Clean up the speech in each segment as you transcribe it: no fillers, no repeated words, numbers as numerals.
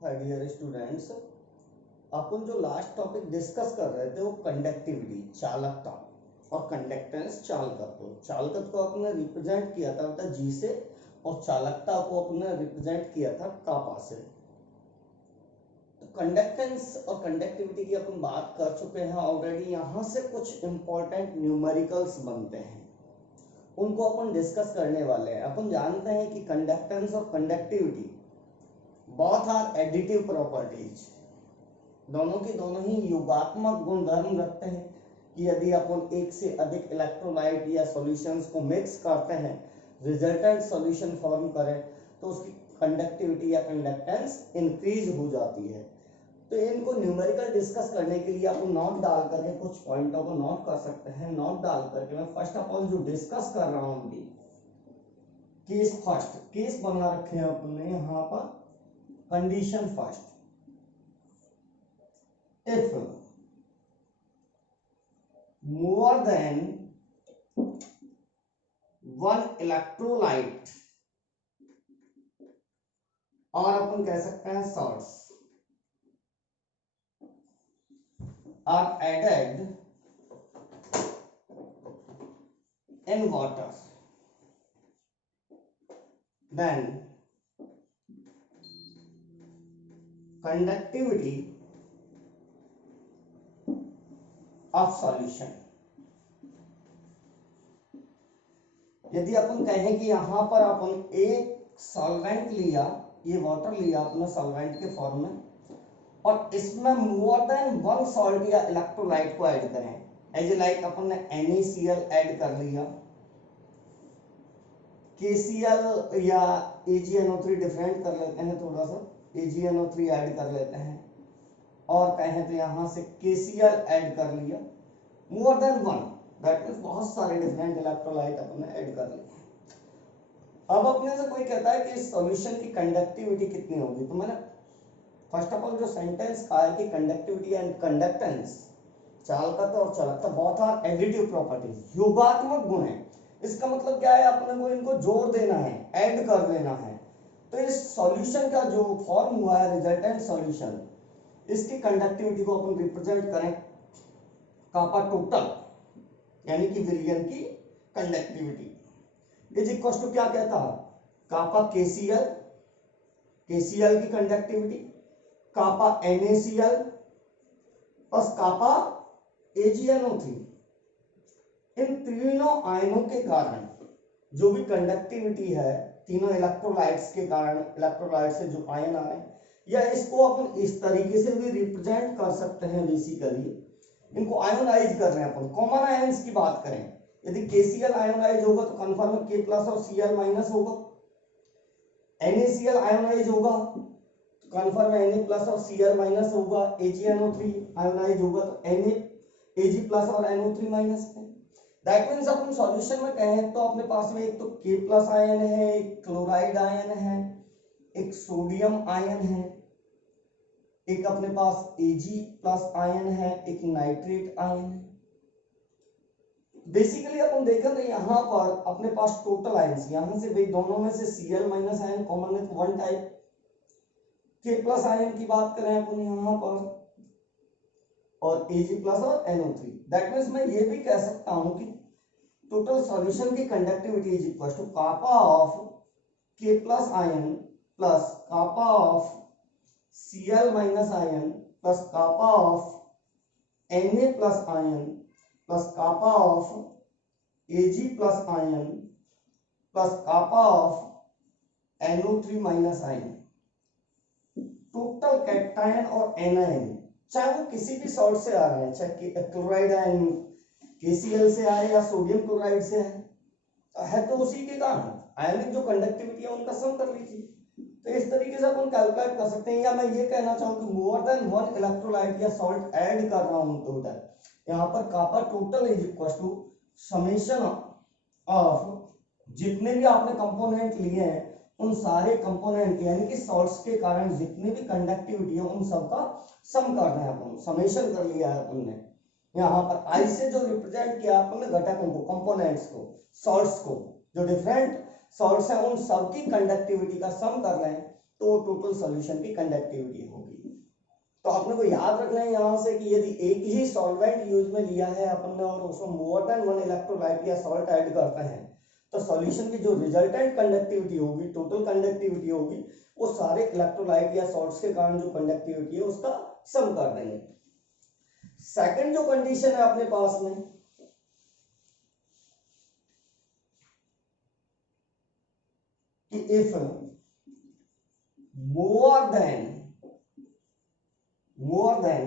Hi dear students, अपन जो last topic discuss कर रहे थे वो कंडक्टिविटी, चालकता और कंडक्टेंस, चालकत को अपने रिप्रेजेंट किया था बेटा जी से, और चालकता को अपने रिप्रेजेंट किया था कापा से। तो कंडक्टेंस और कंडक्टिविटी की अपन बात कर चुके हैं ऑलरेडी। यहाँ से कुछ इंपॉर्टेंट न्यूमेरिकल्स बनते हैं, उनको अपन डिस्कस करने वाले हैं। अपन जानते हैं कि कंडक्टेंस और conductivity both are additive properties, दोनों की दोनों ही योगात्मक गुणधर्म रखते हैं कि यदि अपन एक से अधिक इलेक्ट्रोलाइट या सॉल्यूशंस को मिक्स करते हैं, रिजल्टेंट सॉल्यूशन फॉर्म करें, तो उसकी कंडक्टिविटी या कंडक्टेंस इंक्रीज हो जाती है। तो इनको न्यूमेरिकल डिस्कस करने के लिए आप नोट डाल करके कुछ पॉइंटों को नोट कर सकते हैं। नोट डाल करके मैं फर्स्ट ऑफ ऑल जो डिस्कस कर रहा हूँ अभी, केस बना रखे हैं अपने यहाँ पर। Condition first, if more than one electrolyte, और अपन कह सकते हैं salts, are added in water, then conductivity of solution, यदि अपन कहें कि यहां पर अपन एक सॉल्वेंट लिया, ये वाटर लिया अपने सॉल्वेंट के फॉर्म में, और इसमें मोर देन वन सॉल्ट या इलेक्ट्रोलाइट को ऐड करें, एज लाइक अपन ने NaCl ऐड कर लिया, KCl या AgNO3 डिफरेंट कर लेते हैं थोड़ा सा, AgNO3 ऐड कर लेते हैं, और कहें तो यहां से KCl ऐड कर लिया, मोर देन वन, दैट मींस बहुत सारे डिफरेंट इलेक्ट्रोलाइट अपने ऐड कर लिए। अब अपने से कोई कहता है कि इस सॉल्यूशन की कंडक्टिविटी कितनी होगी, तो मैंने फर्स्ट ऑफ ऑल जो सेंटेंस कहा है कि कंडक्टिविटी एंड कंडक्टेंस, चालकता और चालकता बोथ आर एडिटिव प्रॉपर्टीज, योगात्मक गुण है। इसका मतलब क्या है, अपने को इनको जोड़ देना है, ऐड कर देना है। तो इस सॉल्यूशन का जो फॉर्म हुआ है रिजल्टेंट सॉल्यूशन, इसकी कंडक्टिविटी को अपन रिप्रेजेंट करें कापा टोटल, यानी कि विलियन की कंडक्टिविटी इज इक्वल टू क्या कहता है, कापा KCl, KCl की कंडक्टिविटी, कापा NaCl प्लस कापा AgNO3। इन तीनों आयनों के कारण जो भी कंडक्टिविटी है, तीनों इलेक्ट्रोलाइट्स के कारण, इलेक्ट्रोलाइट से जो आयन आ रहे हैं, या इसको अपन इस तरीके से भी रिप्रेजेंट कर सकते हैं, बेसिकली इनको आयोनाइज कर रहे हैं अपन। कॉमन आयंस की बात करें, यदि KCl आयोनाइज होगा तो कंफर्म K प्लस और Cl माइनस होगा, NaCl आयोनाइज होगा तो कंफर्म Na प्लस और Cl माइनस होगा, AgNO3 आयोनाइज होगा तो Ag प्लस और NO3 माइनस है। दैट मींस अपन सॉल्यूशन में कहें तो अपने पास में एक तो K प्लस आयन है, एक क्लोराइड आयन है, एक सोडियम आयन है, एक अपने पास Ag प्लस आयन है, एक नाइट्रेट आयन है। बेसिकली अपन देखें तो यहाँ पर अपने पास टोटल आयन्स, यहाँ से भाई दोनों में से Cl माइनस आयन कॉमन है तो one type. K plus ion की बात करें अपन यहाँ पर, और Ag प्लस और NO3, दैट मींस मैं ये भी कह सकता हूं कि टोटल सॉल्यूशन की conductivity is equal to kappa of K plus ion plus kappa of Cl minus ion plus kappa of Na plus ion plus kappa of Ag plus ion plus kappa of NO3 minus ion. Total cation और anion, चाहे वो किसी भी salt से आ रहे हैं, चाहे chloride ion KCl से आए या सोडियम क्लोराइड से है तो उसी के कारण आयनिक जो कंडक्टिविटी है उनका सम कर लीजिए। तो इस तरीके से अपन कैलकुलेट कर सकते हैं। या मैं ये कहना चाहूँ कि मोर देन वन इलेक्ट्रोलाइट या सॉल्ट ऐड कर रहा हूँ टोटल, यहाँ पर kappa total is equal to summation of जितने भी आपने कंपोनेंट लिए हैं उन सारे कंपोनेंट, यानी कि सॉल्ट्स के कारण जितनी भी कंडक्टिविटी है उन सबका सम करना है अपन, समेशन कर लिया है अपन ने। यहाँ पर आई से जो रिप्रेजेंट किया अपन ने घटकों को, कंपोनेंट्स को, सॉल्ट्स को, जो डिफरेंट सॉल्ट्स हैं उन सबकी कंडक्टिविटी का सम कर रहे हैं। तो टोटल सॉल्यूशन की कंडक्टिविटी होगी। तो आपने को याद रखना है यहाँ से कि यदि एक ही सॉल्वेंट यूज में लिया है अपन ने और उसमें मोर देन वन इलेक्ट्रोलाइट या सॉल्ट ऐड करते हैं तो सॉल्यूशन की जो रिजल्टेंट कंडक्टिविटी होगी, टोटल कंडक्टिविटी होगी, वो सारे इलेक्ट्रोलाइट या सॉल्ट्स के कारण जो कंडक्टिविटी है उसका सम कर देंगे। सेकंड जो कंडीशन है अपने पास में कि if more than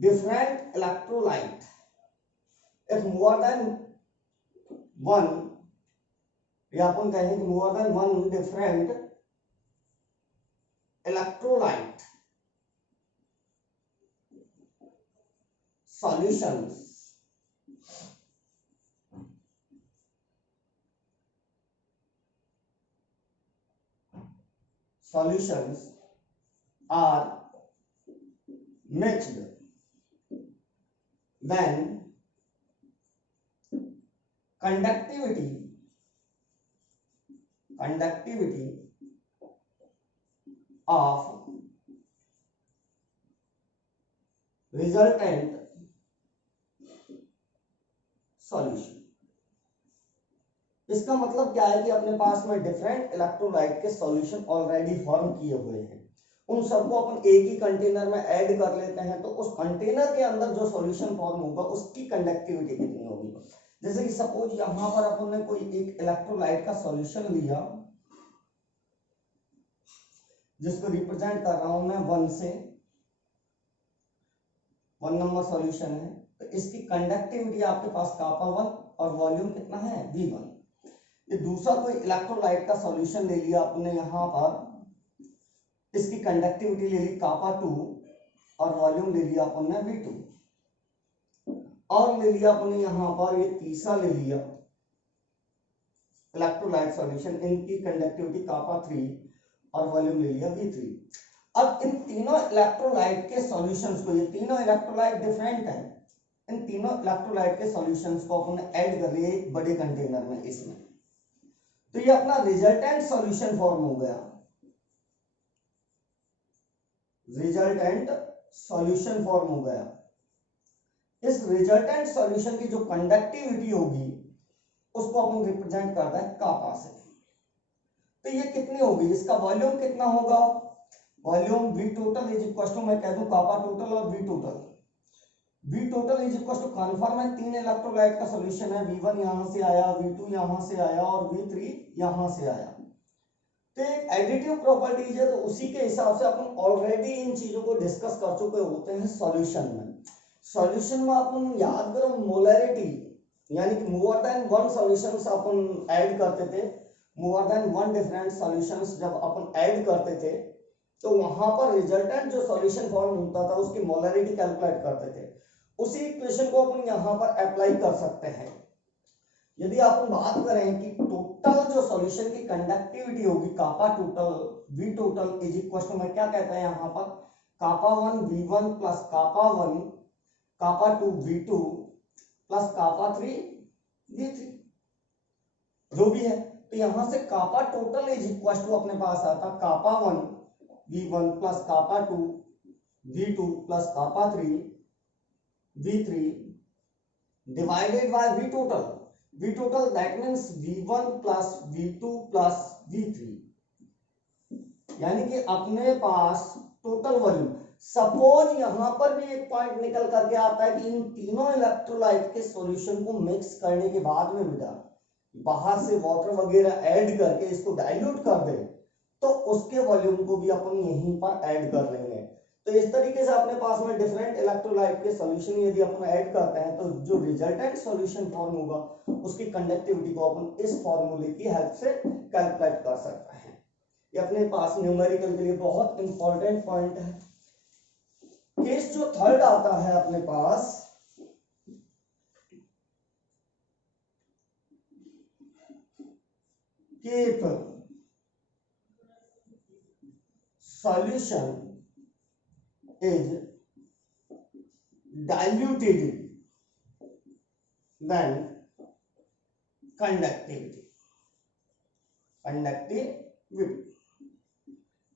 different electrolyte, if more than one या अपन कहें कि more than one different electrolyte solutions are mixed, then conductivity of resultant solution। इसका मतलब क्या है कि अपने पास में डिफरेंट इलेक्ट्रोलाइट के सॉल्यूशन ऑलरेडी फॉर्म किए हुए हैं, उन सबको अपन एक ही कंटेनर में ऐड कर लेते हैं तो उस कंटेनर के अंदर जो सॉल्यूशन फॉर्म होगा उसकी कंडक्टिविटी कितनी होगी। जैसे कि सपोज यहां पर अपन ने कोई एक इलेक्ट्रोलाइट का सॉल्यूशन लिया जिसको रिप्रेजेंट कर रहा हूं मैं 1 से, 1 नंबर सॉल्यूशन है, तो इसकी कंडक्टिविटी आपके पास कापा 1 और वॉल्यूम कितना है V1। ये दूसरा कोई इलेक्ट्रोलाइट का सॉल्यूशन ले लिया आपने यहां पर, इसकी कंडक्टिविटी ले ली कापा 2 और वॉल्यूम ले लिया अपन ने V2, और ले लिया अपने यहां पर ये तीसरा ले लिया इलेक्ट्रोलाइट सॉल्यूशन, इनकी कंडक्टिविटी कापा 3 और वॉल्यूम ले लिया V3। अब इन तीनों इलेक्ट्रोलाइट के सॉल्यूशंस को, ये तीनों इलेक्ट्रोलाइट डिफरेंट है, इन तीनों इलेक्ट्रोलाइट के सॉल्यूशंस को अपन ऐड कर लिए एक बड़े कंटेनर में इसमें, तो ये अपना रिजल्टेंट सॉल्यूशन फॉर्म हो गया। रिजल्टेंट सॉल्यूशन फॉर्म हो गया। इस रिजल्टेंट सॉल्यूशन की जो कंडक्टिविटी होगी उसको अपन रिप्रेजेंट करता है कापा से। तो ये कितनी होगी, इसका वॉल्यूम कितना होगा, volume V total is equal to, मैं कह दूं कापा टोटल और V total. V total is equal to confirm है, 3 इलेक्ट्रोलाइट का सॉल्यूशन है, V1 यहां से आया, V2 यहां से आया और V3 यहां से आया। तो एक एडिटिव प्रॉपर्टीज है, तो उसी के हिसाब से अपन ऑलरेडी इन चीजों को डिस्कस कर चुके होते हैं सॉल्यूशन में। सॉल्यूशन में अपन याद करो मोलरिटी, यानी कि मोर देन वन सॉल्यूशंस अपन ऐड करते थे, मोर देन वन डिफरेंट सॉल्यूशंस जब अपन ऐड करते थे तो वहां पर रिजल्टेंट जो सॉल्यूशन फॉर्म होता था उसकी मोलरिटी कैलकुलेट करते थे। उसी इक्वेशन को अपन यहां पर अप्लाई कर सकते हैं। यदि आप बात करें कि टोटल जो सॉल्यूशन की कंडक्टिविटी होगी kappa total V total is equal to, मैं क्या कहता है यहां पर कापा 1 V1 प्लस कापा 1 कापा 2 V2 प्लस कापा 3 V3 जो भी है। तो यहां से kappa total is equal to अपने पास आता kappa 1 V1 plus kappa 2 V2 plus kappa 3 V3 divided by V total. V total that means V1 plus V2 plus V3, यानी कि अपने पास टोटल वॉल्यूम। सपोज यहां पर भी एक पॉइंट निकल करके आता है कि इन तीनों इलेक्ट्रोलाइट के सॉल्यूशन को मिक्स करने के बाद में बेटा बाहर से वाटर वगैरह ऐड करके इसको डाइल्यूट कर दे तो उसके वॉल्यूम को भी अपन यहीं पर ऐड कर लेंगे। तो इस तरीके से अपने पास में डिफरेंट इलेक्ट्रोलाइट के सॉल्यूशन यदि अपन ऐड करते हैं तो जो रिजल्टेंट सॉल्यूशन फॉर्म होगा उसकी कंडक्टिविटी को अपन इस फॉर्मूले की हेल्प से कैलकुलेट कर सकते हैं। ये अपने पास न्यूमेरिकल के लिए बहुत इंपॉर्टेंट पॉइंट है। केस जो थर्ड आता है अपने पास, if solution is diluted then conductivity तो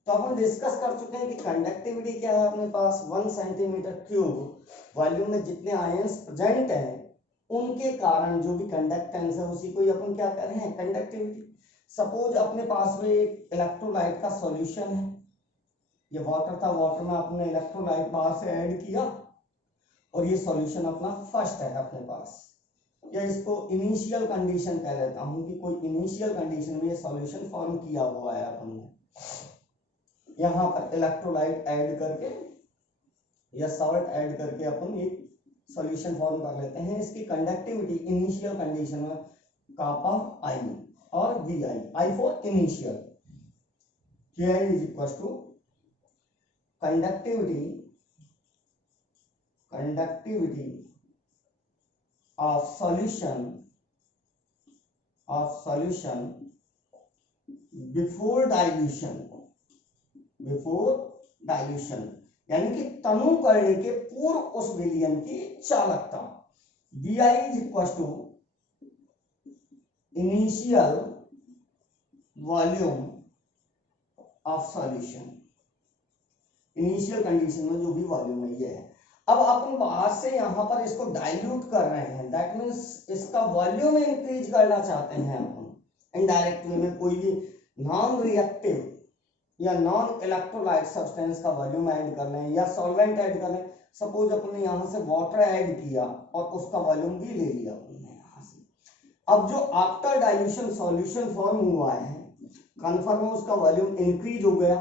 अपन डिस्कस कर चुके हैं कि कंडक्टिविटी क्या है अपने पास 1 सेंटीमीटर क्यूब वॉल्यूम में जितने आयंस प्रेजेंट हैं उनके कारण जो भी कंडक्टेंस है उसी को ही अपन क्या कर रहे हैं कंडक्टिविटी। सपोज अपने पास में एक इलेक्ट्रोलाइट का सॉल्यूशन है, ये वाटर था, वाटर में अपने इलेक्ट्रोलाइट बाहर से ऐड किया और ये सॉल्यूशन अपना फर्स्ट है अपने पास, या इसको इनिशियल कंडीशन कह लेता हूं कि कोई इनिशियल कंडीशन में ये सॉल्यूशन फॉर्म किया हुआ है अपन ने। यहाँ पर इलेक्ट्रोलाइट ऐड करके या सॉल्ट ऐड करके अपन एक सॉल्यूशन फॉर्म कर लेते हैं। इसकी कंडक्टिविटी इनिशियल कंडीशन में कापा आई और we I for initial, K I is equal to conductivity of solution before dilution यानी कि तनु करने के पूर्व उस विलयन की चालकता। Vi is equal to initial volume of solution, initial condition में जो भी वॉल्यूम है ये है। अब अपन बाहर से यहाँ पर इसको डाइल्यूट कर रहे हैं, दैट मीन्स इसका वॉल्यूम इंक्रीज करना चाहते हैं अपन इनडायरेक्ट वे में। कोई भी नॉन रिएक्टिव या नॉन इलेक्ट्रोलाइट सब्सटेंस का वॉल्यूम ऐड कर लें या सॉल्वेंट ऐड कर लें। सपोज अपने यहाँ से वाटर ऐड किया और उसका वॉल्यूम भी ले लिया अपने यहाँ से। अब जो आफ्टर डाइल्यूशन सॉल्यूशन फॉर्म हुआ है, कन्फर्म है उसका वॉल्यूम इंक्रीज हो गया,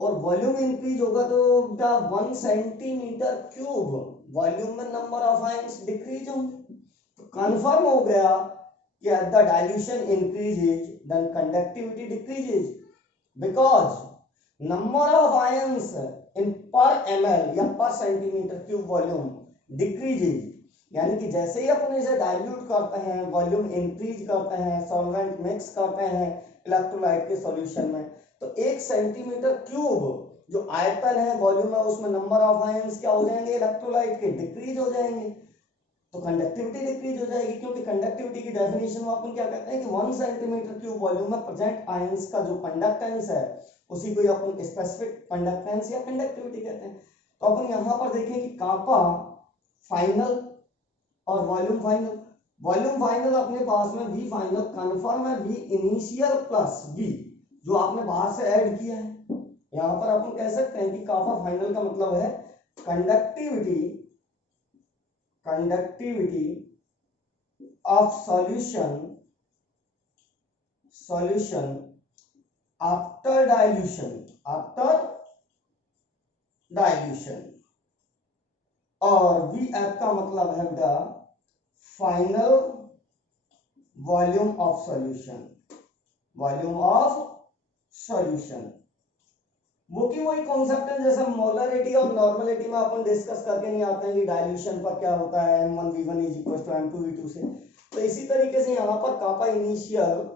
और वॉल्यूम इंक्रीज होगा तो 1 सेंटीमीटर क्यूब वॉल्यूम में नंबर ऑफ आयंस डिक्रीज होंगे। तो कंफर्म हो गया कि at the dilution increases then conductivity decreases because number of ions in per ml या पर सेंटीमीटर क्यूब वॉल्यूम डिक्रीजेज। यानी कि जैसे ही अपन इसे डाइल्यूट करते हैं, वॉल्यूम इंक्रीज करते हैं, सॉल्वेंट मिक्स करते हैं इलेक्ट्रोलाइट के सॉल्यूशन में, तो 1 सेंटीमीटर क्यूब जो आयतन है वॉल्यूम है उसमें नंबर ऑफ आयंस क्या हो जाएंगे इलेक्ट्रोलाइट के डिक्रीज हो जाएंगे, तो कंडक्टिविटी डिक्रीज हो जाएगी। क्योंकि कंडक्टिविटी की डेफिनेशन में अपन क्या कहते हैं कि 1 सेंटीमीटर क्यूब वॉल्यूम में प्रेजेंट आयंस का जो कंडक्टेंस है उसी को अपन स्पेसिफिक कंडक्टेंस या कंडक्टिविटी कहते हैं। तो अपन यहाँ पर देखें कि कापा फाइनल और वॉल्यूम फाइनल अपने पास में वी फाइनल कन्फर्म है वी इनिशियल प्लस वी जो आपने बाहर से ऐड किया है। यहां पर अपन कह सकते हैं कि काफा फाइनल का मतलब है conductivity of solution after dilution और वी एफ का मतलब है बेटा फाइनल वॉल्यूम ऑफ सॉल्यूशन। वो की वही कॉन्सेप्ट है जैसे मोलरिटी और नॉर्मलिटी में अपन डिस्कस करके नहीं आते हैं कि डाइल्यूशन पर क्या होता है m1v1 is equal to m2v2 से। तो इसी तरीके से यहाँ पर kappa initial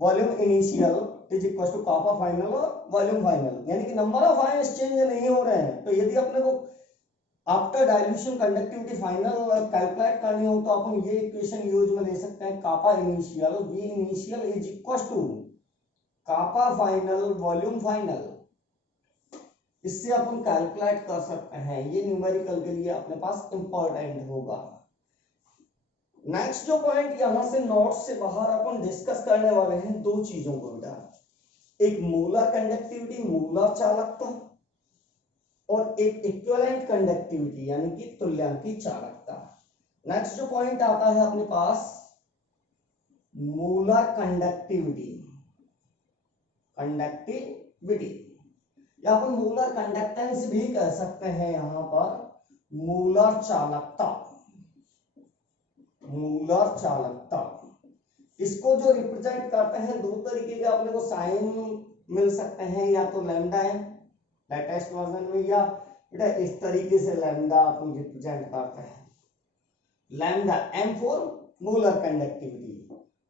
volume initial is equal to kappa final और वॉल्यूम फाइनल, यानी कि नंबर ऑफ आयंस चेंज नहीं हो रहे हैं। तो यदि अपने को after dilution conductivity final calculate करनी हो तो अपन ये इक्वेशन यूज में ले सकते हैं, kappa initial v initial is equal to kappa final volume final. इससे अपन कैलकुलेट कर सकते हैं, ये न्यूमेरिकल के लिए अपने पास इंपॉर्टेंट होगा। नेक्स्ट जो पॉइंट यहां से नोट से बाहर अपन डिस्कस करने वाले हैं दो चीजों को बेटा, एक मोलर कंडक्टिविटी मोलर चालकता और एक इक्विवेलेंट कंडक्टिविटी यानी कि तुल्यांकी चालकता। नेक्स्ट जो पॉइंट आता है अपने पास मोलर कंडक्टिविटी या अपन मोलर कंडक्टेंस भी कह सकते हैं। यहां पर मोलर चालकता इसको जो रिप्रेजेंट करते हैं दो तरीके के अपने को साइन मिल सकते हैं, या तो लैम्डा है लेटेस्ट वर्जन में, या बेटा इस तरीके से लैम्डा अपन रिप्रेजेंट करते हैं, lambda m for molar conductivity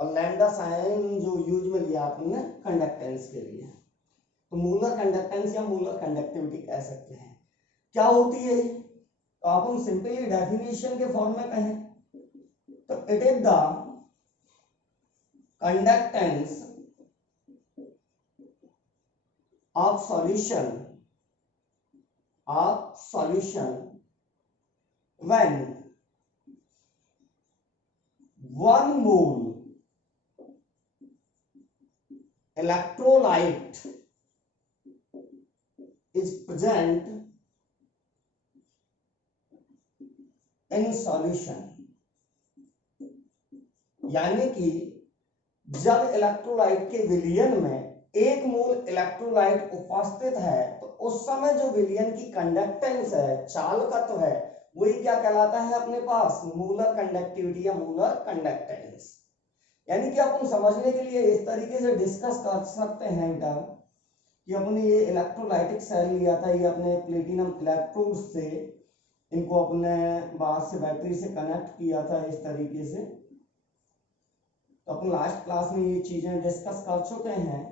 और लैम्डा साइन जो यूज में लिया आपने कंडक्टेंस के लिए। तो मोलर कंडक्टेंस या मोलर कंडक्टिविटी कह सकते हैं। क्या होती है तो अपन सिंपली डेफिनेशन के फॉर्म में कहें तो it is the conductance of solution when 1 mole electrolyte is present in solution, यानी कि जब इलेक्ट्रोलाइट के विलयन में 1 मोल इलेक्ट्रोलाइट उपस्थित है तो उस समय जो विलयन की कंडक्टेंस है, चालकत्व है, वही क्या कहलाता है अपने पास, मोलर कंडक्टिविटी या मोलर कंडक्टेंस। यानी कि अपन समझने के लिए इस तरीके से डिस्कस कर सकते हैं बेटा कि अपने ये इलेक्ट्रोलाइटिक सेल लिया था, ये अपने प्लेटिनम इलेक्ट्रोड से इनको अपने बाहर से बैटरी से कनेक्ट किया था इस तरीके से। तो अपन लास्ट क्लास में ये चीजें डिस्कस कर चुके हैं।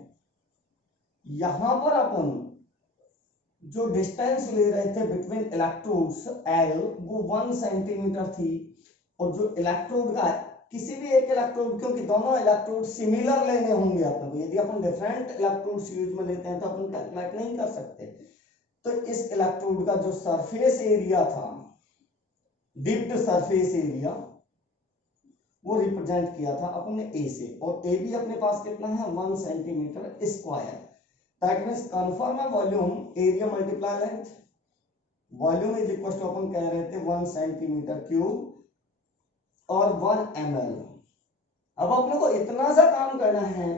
यहां पर अपन जो डिस्टेंस ले रहे थे बिटवीन इलेक्ट्रोड्स L वो 1 सेंटीमीटर थी, और जो इलेक्ट्रोड का किसी भी एक इलेक्ट्रोड, क्योंकि दोनों इलेक्ट्रोड सिमिलर लेने होंगे अपन को, यदि अपन डिफरेंट इलेक्ट्रोड्स यूज में लेते हैं तो अपन कैलकुलेट नहीं कर सकते। तो इस इलेक्ट्रोड का जो सरफेस एरिया था, डिप्ड सरफेस एरिया, वो रिप्रेजेंट किया था अपन ने ए से, और ए भी अपने पास कितना है 1 centimetre square. That means confirm volume area multiply length, volume is equal to अपन कह रहे थे 1 सेंटीमीटर क्यूब और 1 ml। अब अपने को इतना सा काम करना है,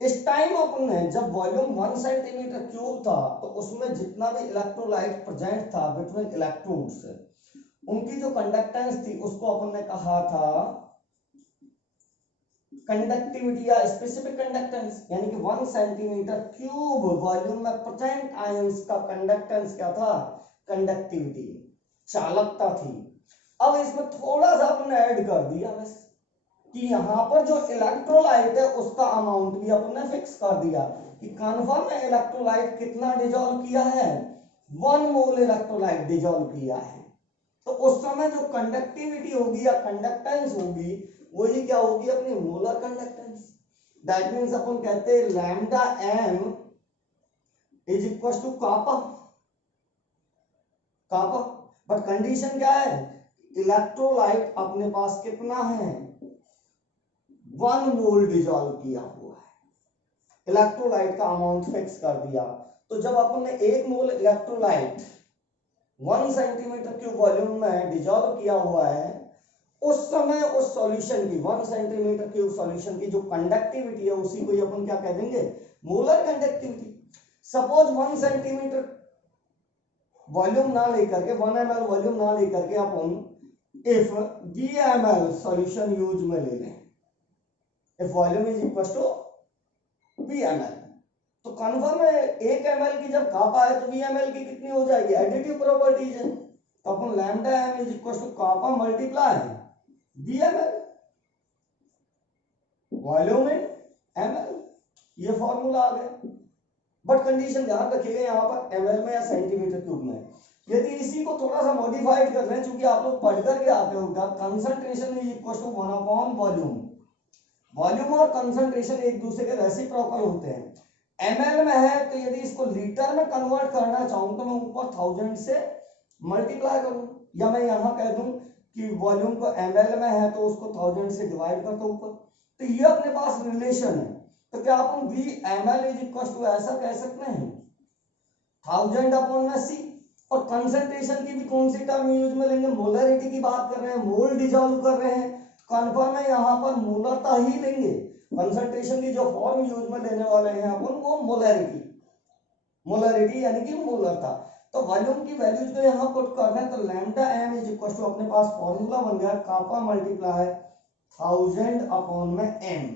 इस टाइम अपन ने जब वॉल्यूम 1 सेंटीमीटर क्यूब था तो उसमें जितना भी इलेक्ट्रोलाइट प्रेजेंट था बिटवीन इलेक्ट्रोड्स, उनकी जो कंडक्टेंस थी उसको अपन ने कहा था कंडक्टिविटी या स्पेसिफिक कंडक्टेंस, यानी कि 1 सेंटीमीटर क्यूब वॉल्यूम में प्रेजेंट आयंस का कंडक्टेंस क्या था, कंडक्टिविटी, चालकता थी। अब इसमें थोड़ा सा अपन ने ऐड कर दिया बस कि यहाँ पर जो इलेक्ट्रोलाइट है उसका अमाउंट भी अपन ने फिक्स कर दिया कि कन्फर्म है इलेक्ट्रोलाइट कितना डिजोल्व किया है, 1 मोल इलेक्ट्रोलाइट डिजोल्व किया है। तो उस समय जो कंडक्टिविटी होगी या कंडक्टेंस होगी वही क्या होगी अपनी मोलर कंडक्टेंस। दैट मींस अपन कहते हैं lambda m is equal to kappa, but condition क्या है, इलेक्ट्रोलाइट अपने पास कितना है 1 मोल डिजोल्व किया हुआ है, इलेक्ट्रोलाइट का अमाउंट फिक्स कर दिया। तो जब अपन ने 1 मोल इलेक्ट्रोलाइट 1 सेंटीमीटर क्यूब वॉल्यूम में डिजोल्व किया हुआ है, उस समय उस सॉल्यूशन की 1 सेंटीमीटर क्यूब सॉल्यूशन की जो कंडक्टिविटी है उसी को ही अपन क्या कह देंगे, molar conductivity. Suppose 1 centimetre volume ना लेकर के 1 ml वॉल्यूम ना लेकर के अपन इफ VML सॉल्यूशन यूज में ले लें, if volume is equal to VML, तो कन्फर्म है 1 ml की जब कापा है तो VML की कितनी हो जाएगी, एडिटिव प्रॉपर्टीज है। तो अपन lambda m is equal to kappa multiply VML, volume in ml, ये फॉर्मूला आ गया। बट कंडीशन ध्यान रखिएगा यहाँ पर ml में या सेंटीमीटर क्यूब में। यदि इसी को थोड़ा सा मॉडिफाइड कर रहे हैं, क्योंकि आप लोग पढ़ करके आते होगा concentration is equal to 1 upon volume, volume और कंसंट्रेशन एक दूसरे के रेसिप्रोकल होते हैं। ml में है तो यदि इसको लीटर में कन्वर्ट करना चाहूं तो मैं ऊपर 1000 से मल्टीप्लाई करूं, या मैं यहाँ कह दूं कि वॉल्यूम को ml में है तो उसको 1000 से डिवाइड करता ऊपर, तो ये अपने पास रिलेशन है। तो क्या अपन VML इज इक्वल टू ऐसा कह सकते हैं 1000 अपॉन में C, और कंसंट्रेशन की भी कौन सी टर्म यूज में लेंगे, मोलरिटी की बात कर रहे हैं, मोल डिजोल्व कर रहे हैं, कन्फर्म है यहाँ पर मोलरता ही लेंगे। कंसंट्रेशन की जो फॉर्म यूज में लेने वाले हैं अपन वो मोलरिटी यानी कि मोलरता। तो वॉल्यूम की वैल्यूज को यहाँ पुट कर रहे हैं, तो lambda m is equal to अपने पास फॉर्मूला बन गया कापा मल्टीप्लाई 1000 अपॉन में m।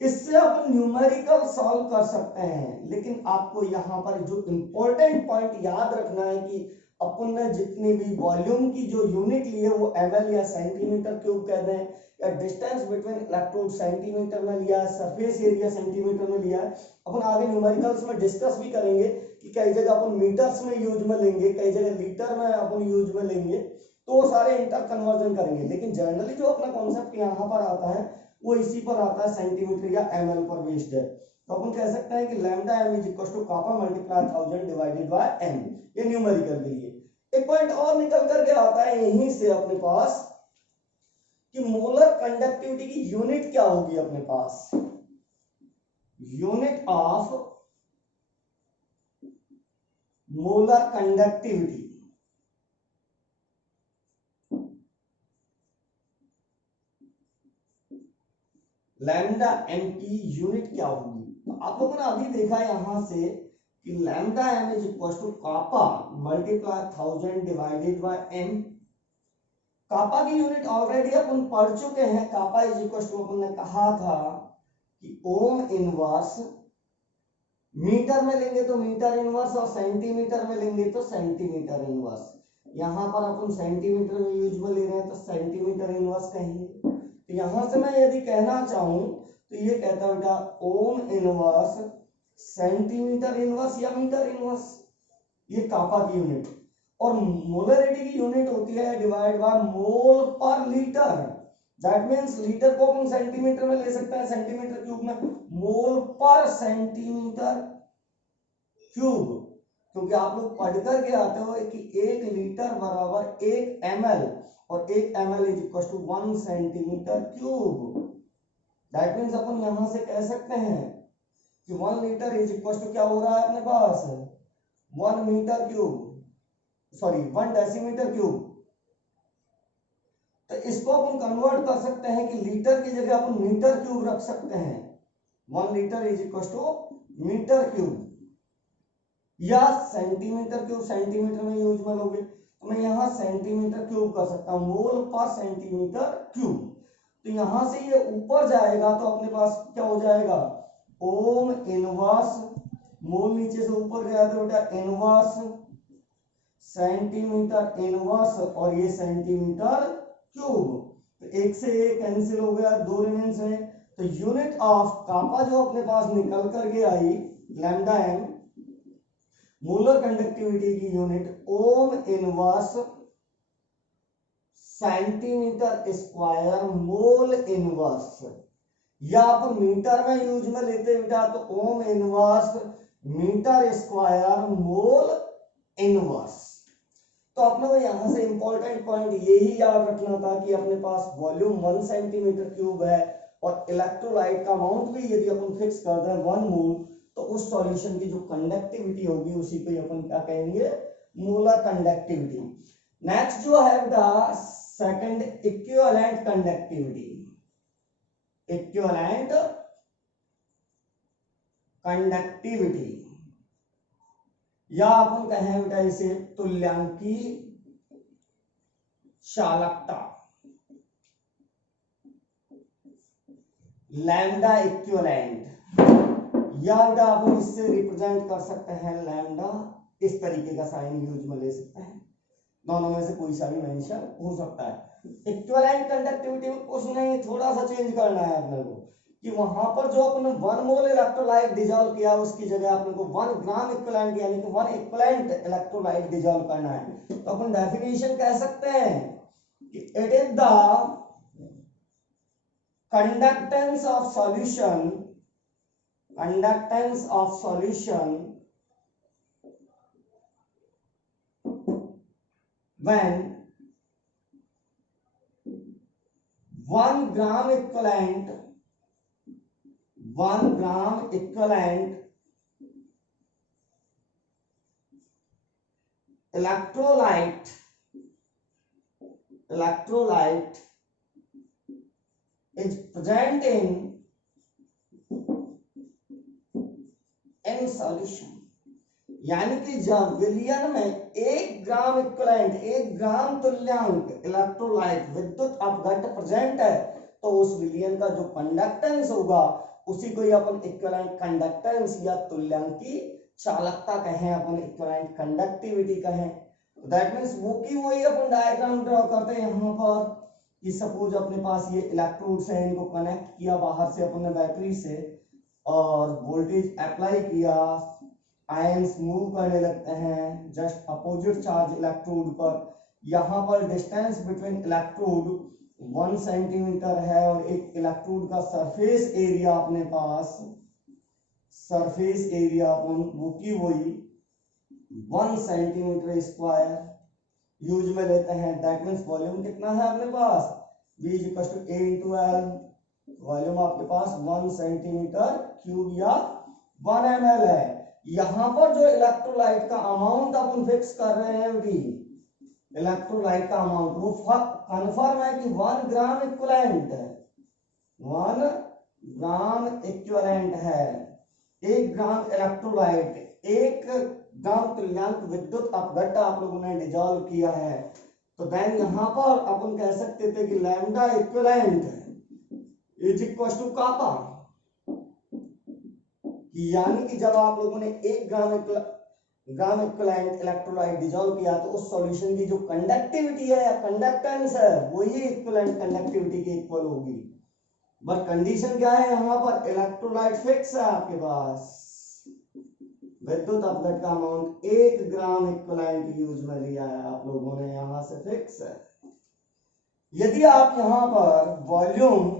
इससे अपन न्यूमेरिकल सॉल्व कर सकते हैं, लेकिन आपको यहाँ पर जो इंपॉर्टेंट पॉइंट याद रखना है कि अपन ने जितनी भी वॉल्यूम की जो यूनिट ली है वो ml या सेंटीमीटर क्यूब कह दें, या डिस्टेंस बिटवीन इलेक्ट्रोड सेंटीमीटर में लिया है, सरफेस एरिया सेंटीमीटर में लिया है। अपन आगे न्यूमेरिकल्स में डिस्कस भी करेंगे कि कई जगह अपन मीटर्स में यूज में लेंगे, कई जगह लीटर में अपन यूज में लेंगे, तो वो सारे इंटर कन्वर्जन करेंगे। लेकिन जनरली जो अपना कॉन्सेप्ट यहाँ पर आता है वो इसी पर आता है, सेंटीमीटर या ml पर बेस्ड है। तो अपन कह सकते हैं कि lambda m is equal to kappa multiply 1000 divided by m, ये न्यूमेरिकल के लिए। एक पॉइंट और निकल करके आता है यहीं से अपने पास कि मोलर कंडक्टिविटी की यूनिट क्या होगी अपने पास, unit of molar conductivity. Lambda m की यूनिट क्या होगी, तो आप लोगों ने अभी देखा यहां से कि lambda m is equal to kappa multiply 1000 divided by m। Kappa की यूनिट ऑलरेडी अपन पढ़ चुके हैं, कापा इज इक्वल टू अपन ने कहा था कि ओम इनवर्स, मीटर में लेंगे तो मीटर इनवर्स और सेंटीमीटर में लेंगे तो सेंटीमीटर इनवर्स। यहां पर अपन सेंटीमीटर में यूज में ले रहे हैं तो सेंटीमीटर इनवर्स कहेंगे। तो यहां से मैं यदि कहना चाहूं तो ये कहता है बेटा ओम इनवर्स सेंटीमीटर इनवर्स या मीटर इनवर्स, ये कापा की यूनिट। और मोलरिटी की यूनिट होती है डिवाइड बाय मोल पर लीटर। दैट मींस लीटर को अपन सेंटीमीटर में ले सकते हैं, सेंटीमीटर क्यूब में मोल पर सेंटीमीटर क्यूब, क्योंकि आप लोग पढ़कर के आते हो कि 1 लीटर बराबर 1 ml और 1 ml is equal to 1 centimetre cube. That means अपन यहां से कह सकते हैं कि 1 लीटर इज इक्वल टू क्या हो रहा है अपने पास 1 metre cube, sorry 1 decimetre cube. तो इसको अपन कन्वर्ट कर सकते हैं कि लीटर की जगह अपन मीटर क्यूब रख सकते हैं, 1 litre is equal to metre cube, या सेंटीमीटर क्यूब सेंटीमीटर में यूज में लोगे तो मैं यहां सेंटीमीटर क्यूब कर सकता हूं, मोल पर सेंटीमीटर क्यूब। तो यहां से ये ऊपर जाएगा तो अपने पास क्या हो जाएगा ओम इनवर्स, मोल नीचे से ऊपर गया तो बेटा इनवर्स सेंटीमीटर इनवर्स और ये सेंटीमीटर क्यूब। तो एक से एक कैंसिल हो गया, 2 रिमेंस है। तो यूनिट ऑफ कापा जो अपने पास निकल करके आई लैम्डा m, मोलर कंडक्टिविटी की unit ohm inverse centimetre square mole inverse, या आप मीटर में यूज में लेते बेटा तो ohm inverse metre square mole inverse. तो अपने को यहां से इंपॉर्टेंट पॉइंट यही याद रखना था कि अपने पास वॉल्यूम 1 सेंटीमीटर क्यूब है और इलेक्ट्रोलाइट का अमाउंट भी यदि अपन फिक्स कर दें 1 मोल, तो उस सॉल्यूशन की जो कंडक्टिविटी होगी उसी को अपन क्या कहेंगे मोलर कंडक्टिविटी। नेक्स्ट जो है बेटा second equivalent conductivity, equivalent conductivity या अपन कहें बेटा इसे तुल्यांकी चालकता, लैम्डा इक्विवेलेंट, या बेटा अपन इससे रिप्रेजेंट कर सकते हैं लैम्डा, इस तरीके का साइन यूज में ले सकते हैं, दोनों में से कोई सा भी मेंशन हो सकता है। इक्विवेलेंट कंडक्टिविटी में कुछ नहीं, थोड़ा सा चेंज करना है अपने को कि वहां पर जो अपने 1 मोल इलेक्ट्रोलाइट डिसॉल्व किया उसकी जगह अपने को 1 ग्राम इक्विवेलेंट यानी कि 1 इक्विवेलेंट इलेक्ट्रोलाइट डिसॉल्व करना है। तो अपन डेफिनेशन कह सकते हैं कि it is the conductance of solution, conductance of solution when 1 gram equivalent electrolyte is present in solution, यानी कि जब विलयन में 1 ग्राम इक्विवेलेंट 1 ग्राम तुल्यांक इलेक्ट्रोलाइट विद्युत अपघट्ट प्रेजेंट है तो उस विलयन का जो कंडक्टेंस होगा उसी को ही अपन इक्विवेलेंट कंडक्टेंस या तुल्यांकी चालकता कहें, अपन इक्विवेलेंट कंडक्टिविटी कहें। दैट मींस वो की वही अपन डायग्राम ड्रॉ करते हैं यहां पर कि सपोज अपने पास ये इलेक्ट्रोड्स हैं, इनको कनेक्ट किया बाहर से अपन ने बैटरी से और वोल्टेज अप्लाई किया, आयंस मूव करने लगते हैं जस्ट अपोजिट चार्ज इलेक्ट्रोड पर। यहां पर डिस्टेंस बिटवीन इलेक्ट्रोड 1 सेंटीमीटर है और एक इलेक्ट्रोड का सरफेस एरिया अपने पास सरफेस एरिया अपन वो की वही 1 सेंटीमीटर स्क्वायर यूज में लेते हैं। दैट मीन्स वॉल्यूम कितना है अपने पास, V is equal to A into L. Volume आपके पास 1 सेंटीमीटर क्यूब या 1 ml है। यहाँ पर जो इलेक्ट्रोलाइट का अमाउंट अपन फिक्स कर रहे हैं V, इलेक्ट्रोलाइट का अमाउंट वो कन्फर्म है कि 1 ग्राम इक्विवेलेंट है, 1 ग्राम इक्विवेलेंट है। 1 ग्राम इलेक्ट्रोलाइट 1 ग्राम तुल्यांक विद्युत अपघट्ट आप लोगों ने डिजॉल्व किया है। तो देन यहां पर अपन कह सकते थे कि lambda equivalent is equal to kappa, यानी कि जब आप लोगों ने 1 ग्राम इक्विवेलेंट इलेक्ट्रोलाइट डिजॉल्व किया तो उस सॉल्यूशन की जो कंडक्टिविटी है या कंडक्टेंस है वही इक्विवेलेंट कंडक्टिविटी के इक्वल होगी। बट कंडीशन क्या है, यहाँ पर इलेक्ट्रोलाइट फिक्स है आपके पास, विद्युत अपघट्ट का अमाउंट 1 ग्राम इक्विवेलेंट यूज में लिया है आप लोगों ने, यहां से फिक्स है। यदि आप यहां पर वॉल्यूम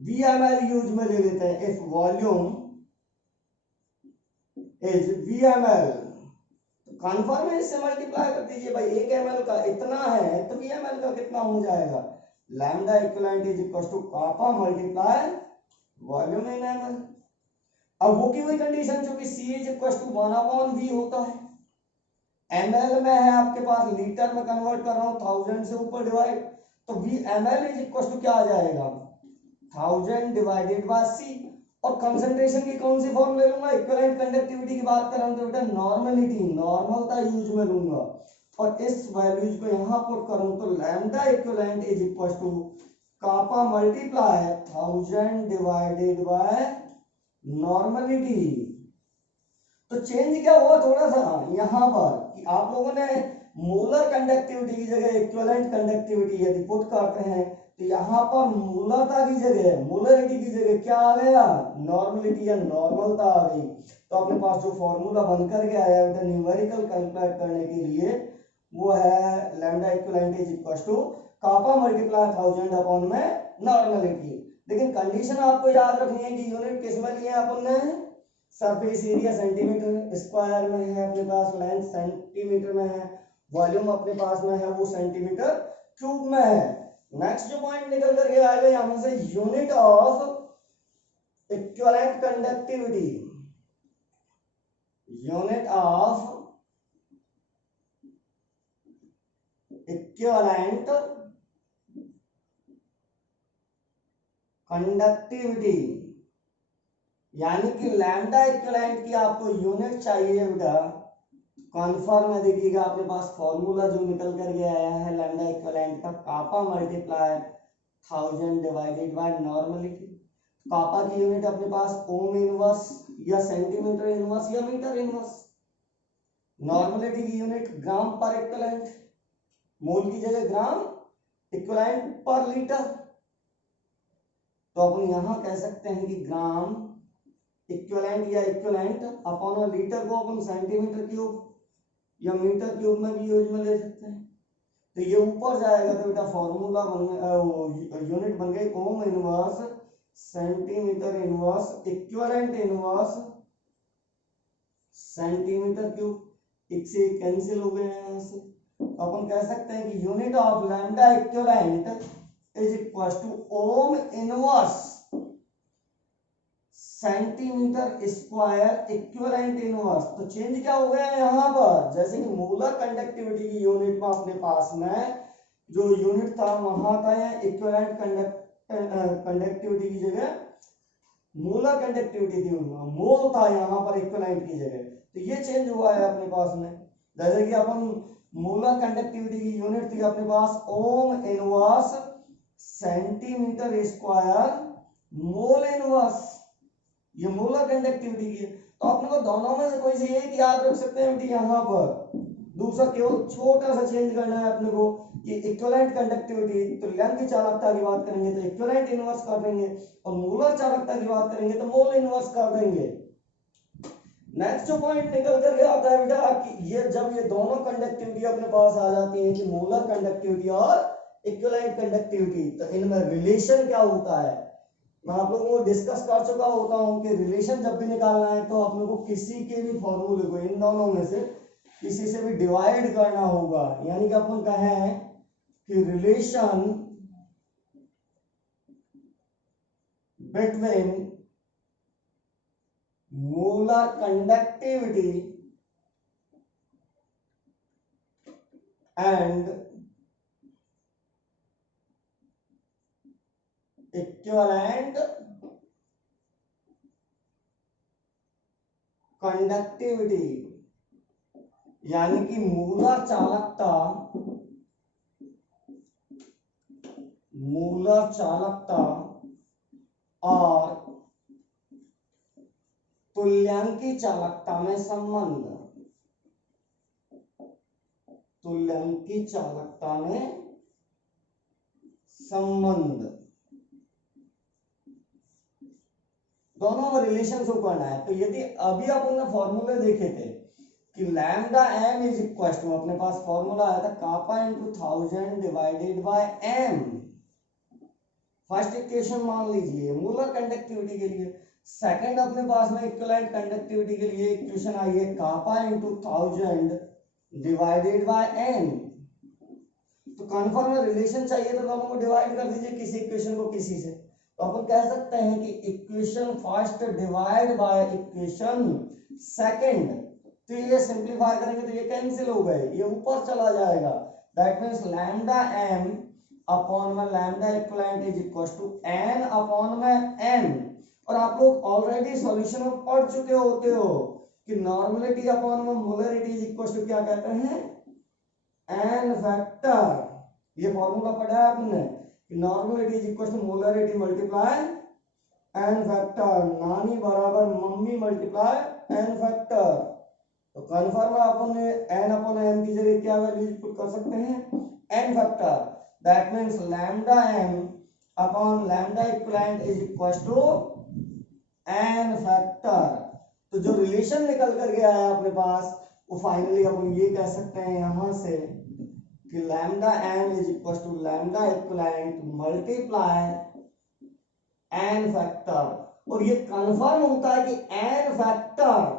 VmL यूज में ले लेते हैं, if volume is VmL, confirm है, इससे मल्टीप्लाई कर दीजिए भाई, 1 ml का इतना है तो VmL का कितना हो जाएगा, lambda equivalent is equal to kappa multiply volume in ml। अब वो की वही कंडीशन जो कि C is equal to 1/V होता है, ml में है आपके पास, लीटर में कन्वर्ट कर रहा हूं 1000 से ऊपर डिवाइड, तो V ml is equal to क्या आ जाएगा 1000 डिवाइडेड बाय C। और कंसंट्रेशन की कौन सी फॉर्म ले लूंगा, इक्विवेलेंट कंडक्टिविटी की बात कर रहा हूं तो बेटा नॉर्मलिटी, नॉर्मलता यूज में लूंगा और इस वैल्यूज को यहां पुट करूं तो lambda equivalent is equal to kappa multiply 1000 divided by normality. तो चेंज क्या हुआ थोड़ा सा यहां पर कि आप लोगों ने मोलर कंडक्टिविटी की जगह इक्विवेलेंट कंडक्टिविटी यदि पुट करते हैं तो यहां पर मोलरता की जगह, मोलरिटी की जगह क्या आ गया, नॉर्मलिटी या नॉर्मलता आ गई। तो अपने पास जो फॉर्मूला बनकर के आया बेटा न्यूमेरिकल कैलकुलेट करने के लिए वो है lambda equivalent is equal to kappa multiply 1000 upon में नॉर्मलिटी। लेकिन कंडीशन आपको याद रखनी है कि यूनिट किस में लिए अपन ने, सरफेस एरिया सेंटीमीटर स्क्वायर में है अपने पास, लेंथ सेंटीमीटर में है, वॉल्यूम अपने पास में है वो सेंटीमीटर क्यूब में है। नेक्स्ट जो पॉइंट निकल करके आएगा यहां से, unit of equivalent conductivity, unit of equivalent conductivity, यानी कि लैम्डा इक्विवेलेंट की आपको यूनिट चाहिए बेटा, कॉन्फर्म है, देखिएगा अपने पास फॉर्मूला जो निकल कर के आया है लैम्डा इक्विवेलेंट का कापा मल्टीप्लाई 1000 डिवाइडेड बाय नॉर्मलिटी। कापा की यूनिट अपने पास ओम इनवर्स या सेंटीमीटर इनवर्स या मीटर इनवर्स, नॉर्मलिटी की यूनिट ग्राम पर इक्विवेलेंट, मोल की जगह ग्राम, इक्विवेलेंट पर लीटर। तो अपन यहां कह सकते हैं कि ग्राम इक्विवेलेंट या इक्विवेलेंट अपॉन लीटर को अपन सेंटीमीटर क्यूब या मीटर क्यूब में भी यूज में ले सकते हैं। तो ये ऊपर जाएगा तो बेटा फॉर्मूला बन यूनिट बन गई ओम inverse centimetre inverse equivalent inverse centimetre cube, एक से कैंसिल हो गए यहां से। तो अपन कह सकते हैं कि unit of lambda equivalent is equal to ohm inverse centimetre square equivalent inverse. तो चेंज क्या हो गया यहां पर, जैसे कि मोलर कंडक्टिविटी की यूनिट में अपने पास में जो यूनिट था वहां था या इक्विवेलेंट कंडक्टिविटी की जगह मोलर कंडक्टिविटी थी, उनमें मोल था यहां पर इक्विवेलेंट की जगह। तो ये चेंज हुआ है अपने पास में, जैसे कि अपन मोलर कंडक्टिविटी की यूनिट थी अपने पास ohm inverse centimetre square mole inverse, ये मोलर कंडक्टिविटी की है। तो अपने को दोनों में से कोई से एक याद रख सकते हैं बेटी यहां पर, दूसरा केवल छोटा सा चेंज करना है अपने को कि इक्विवेलेंट कंडक्टिविटी तुल्यांक की चालकता की बात करेंगे तो इक्विवेलेंट इनवर्स कर देंगे और मोलर चालकता की बात करेंगे तो मोल इनवर्स कर देंगे। नेक्स्ट जो पॉइंट निकल करके आता है बेटा कि ये जब ये दोनों कंडक्टिविटी अपने पास आ जाती है कि मोलर कंडक्टिविटी और इक्विवेलेंट कंडक्टिविटी, तो इनमें रिलेशन क्या होता है, मैं आप लोगों को डिस्कस कर चुका होता हूं कि रिलेशन जब भी निकालना है तो अपने को किसी के भी फॉर्मूले को इन दोनों में से किसी से भी डिवाइड करना होगा। यानी कि अपन कहे हैं कि relation between molar conductivity and equivalent conductivity, यानी कि मूलर चालकता और तुल्यांकी चालकता में संबंध, तुल्यांकी चालकता में संबंध, दोनों में रिलेशन शो करना है। तो यदि अभी अपन ने फॉर्मूले देखे थे कि lambda M is equal to, अपने पास फॉर्मूला आया था kappa into 1000 divided by M. First equation मान लीजिए मूलर कंडक्टिविटी के लिए। सेकंड अपने पास में इक्विवेलेंट कंडक्टिविटी के लिए इक्वेशन आई है कापा इंटू 1000 डिवाइडेड बाय एम। तो कन्फर्म रिलेशन चाहिए तो दोनों को डिवाइड कर दीजिए, किसी इक्वेशन को किसी से। तो अपन कह सकते हैं कि equation first divide by equation second. तो ये सिंपलीफाई करेंगे तो ये कैंसिल हो गए, ये ऊपर चला जाएगा। That means lambda M upon में lambda equivalent is equal to N upon में एम। और आप लोग ऑलरेडी सॉल्यूशन में पढ़ चुके होते हो कि नॉर्मलिटी अपॉन में मोलरिटी इज इक्वल टू क्या कहते हैं, एन फैक्टर। ये फॉर्मूला पढ़ा है आपने, normality is equal to molarity multiply N factor, नानी बराबर मम्मी मल्टीप्लाई एन फैक्टर। तो कन्फर्म अपन ने एन अपॉन एम की जगह क्या वैल्यू पुट कर सकते हैं, N factor. That means lambda M upon lambda equivalent is equal to N factor. तो जो रिलेशन निकल कर गया है अपने पास वो फाइनली अपन ये कह सकते हैं यहां से कि lambda M is equal to lambda equivalent multiply N factor. और ये कंफर्म होता है कि N factor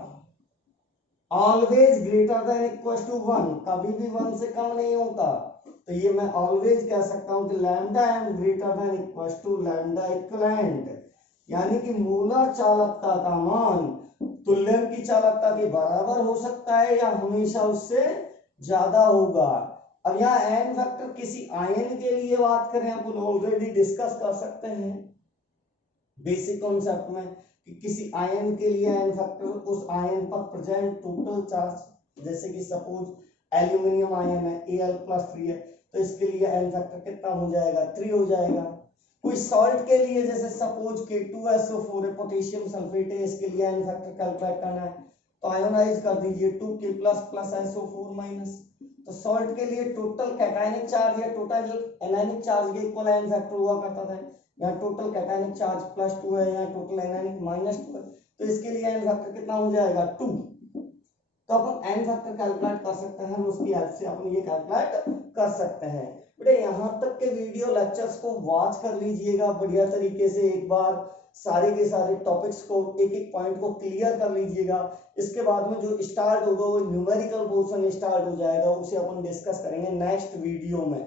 always greater than equal to 1, कभी भी 1 से कम नहीं होता। तो ये मैं ऑलवेज कह सकता हूं कि lambda M greater than equal to lambda equivalent, यानी कि मूलर चालकता का मान तुल्यन की चालकता के बराबर हो सकता है या हमेशा उससे ज्यादा होगा। अब यहाँ एन फैक्टर किसी आयन के लिए बात करें अपन ऑलरेडी डिस्कस कर सकते हैं बेसिक कॉन्सेप्ट में कि किसी आयन के लिए एन फैक्टर उस आयन पर प्रेजेंट टोटल चार्ज, जैसे कि सपोज एल्यूमिनियम आयन है Al+3 है, तो इसके लिए एन फैक्टर कितना हो जाएगा, 3 हो जाएगा। कोई सॉल्ट के लिए जैसे सपोज K2SO4 है, पोटेशियम सल्फेट है, इसके लिए एन फैक्टर कैलकुलेट करना है तो आयोनाइज कर दीजिए 2K++SO4-। तो सॉल्ट के लिए टोटल कैटायनिक चार्ज या टोटल एनायनिक चार्ज के इक्वल एन फैक्टर हुआ करता था। यहाँ टोटल कैटायनिक चार्ज +2 है, यहाँ टोटल एनायनिक -2 है, तो इसके लिए एन फैक्टर कितना हो जाएगा, 2। तो अपन एन फैक्टर कैलकुलेट कर सकते हैं, उसकी हेल्प से अपन ये कैलकुलेट कर सकते हैं। बेटे यहाँ तक के वीडियो लेक्चर्स को वॉच कर लीजिएगा बढ़िया तरीके से, एक बार सारे के सारे टॉपिक्स को एक एक पॉइंट को क्लियर कर लीजिएगा। इसके बाद में जो स्टार्ट होगा वो न्यूमेरिकल पोर्शन स्टार्ट हो जाएगा, उसे अपन डिस्कस करेंगे नेक्स्ट वीडियो में।